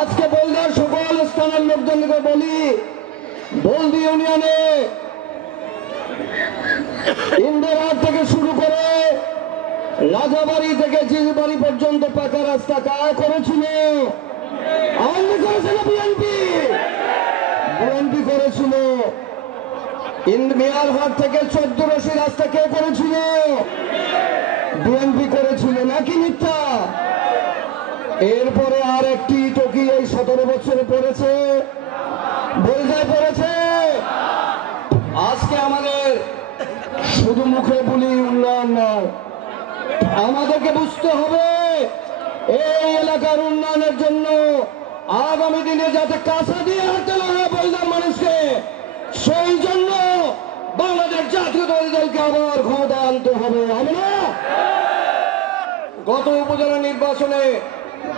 আজকে বলদার সকল স্থানের লোকজনকে বলি, বলদি ইউনিয়নে ইন্দ্রহাট থেকে শুরু করে রাজাবাড়ি থেকে চিলবাড়ি পর্যন্ত পাকা রাস্তা কারা করেছিল? আওয়ামী করেছিল, বিএনপি করেছিল। মিয়ারহাট থেকে 14 রাস্তা কে করেছিল? বিএনপি করেছিল, নাকি মিথ্যা? এরপরে আর একটি টকি এই 17 বছরে পড়েছে, বলদায় পড়েছে। আজকে আমাদের শুধু মুখে বলি উন্নয়ন নয়, আমাদেরকে বুঝতে হবে এই এলাকার উন্নয়নের জন্য আগামী দিনে যাতে কাঁচা দিয়ে হাতে না হয় বলদার মানুষকে, সেই জন্য বাংলাদেশ জাতীয়তাবাদী দলকে আবার ক্ষমতা আনতে হবে। হবে না? গত উপজেলা নির্বাচনে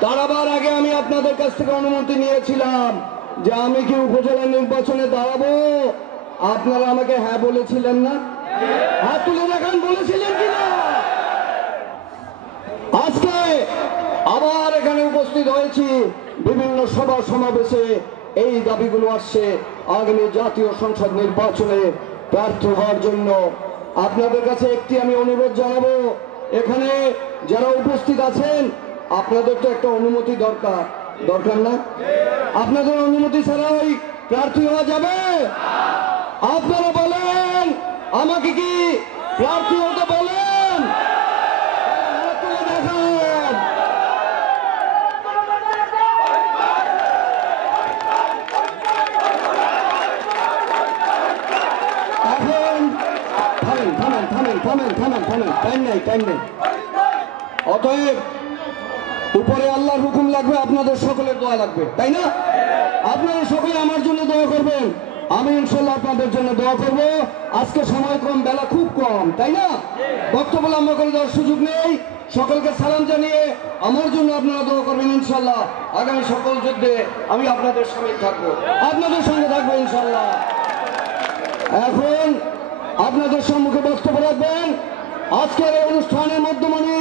দাঁড়াবার আগে আমি আপনাদের কাছ থেকে অনুমতি নিয়েছিলাম যে আমি কি উপজেলা নির্বাচনে দাঁড়াবো। আপনারা আমাকে হ্যাঁ বলেছিলেন না? হাত তুলে দেখান, বলেছিলেন কিনা? আজকে আবার এখানে উপস্থিত হয়েছি, বিভিন্ন সভা সমাবেশে এই দাবিগুলো আসছে আগামী জাতীয় সংসদ নির্বাচনে প্রার্থী হওয়ার জন্য। আপনাদের কাছে একটি আমি অনুরোধ জানাবো, এখানে যারা উপস্থিত আছেন আপনাদের তো একটা অনুমতি দরকার, দরকার না? আপনাদের অনুমতি ছাড়াই প্রার্থী হওয়া যাবে? আপনারা বলেন, আমাকে কি প্রার্থী হতে বলেন? দেখান। এখন থামেন থামেন থামেন থামেন থামেন থামেন, টাইম নেই, টাইম নেই। অতএব উপরে আল্লাহর হুকুম লাগবে, আপনাদের সকলের দোয়া লাগবে, তাই না? আপনারা সকলে আমার জন্য দোয়া করবেন, আমি ইনশাল্লাহ আপনাদের জন্য দোয়া করব। আজকে সময় কম, বেলা খুব কম, তাই না? বক্তব্য লম্বা করে দেওয়ার সুযোগ নেই। সকলকে সালাম জানিয়ে আমার জন্য আপনারা দোয়া করবেন। ইনশাল্লাহ আগামী সকল যুদ্ধে আমি আপনাদের সঙ্গে থাকবো, আপনাদের সঙ্গে থাকবো ইনশাল্লাহ। এখন আপনাদের সম্মুখে বক্তব্য রাখবেন আজকের এই অনুষ্ঠানের মধ্যমণি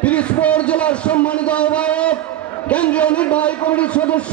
পিরোজপুর জেলার সম্মানিত আহ্বায়ক, কেন্দ্রীয় নির্বাহী কমিটির সদস্য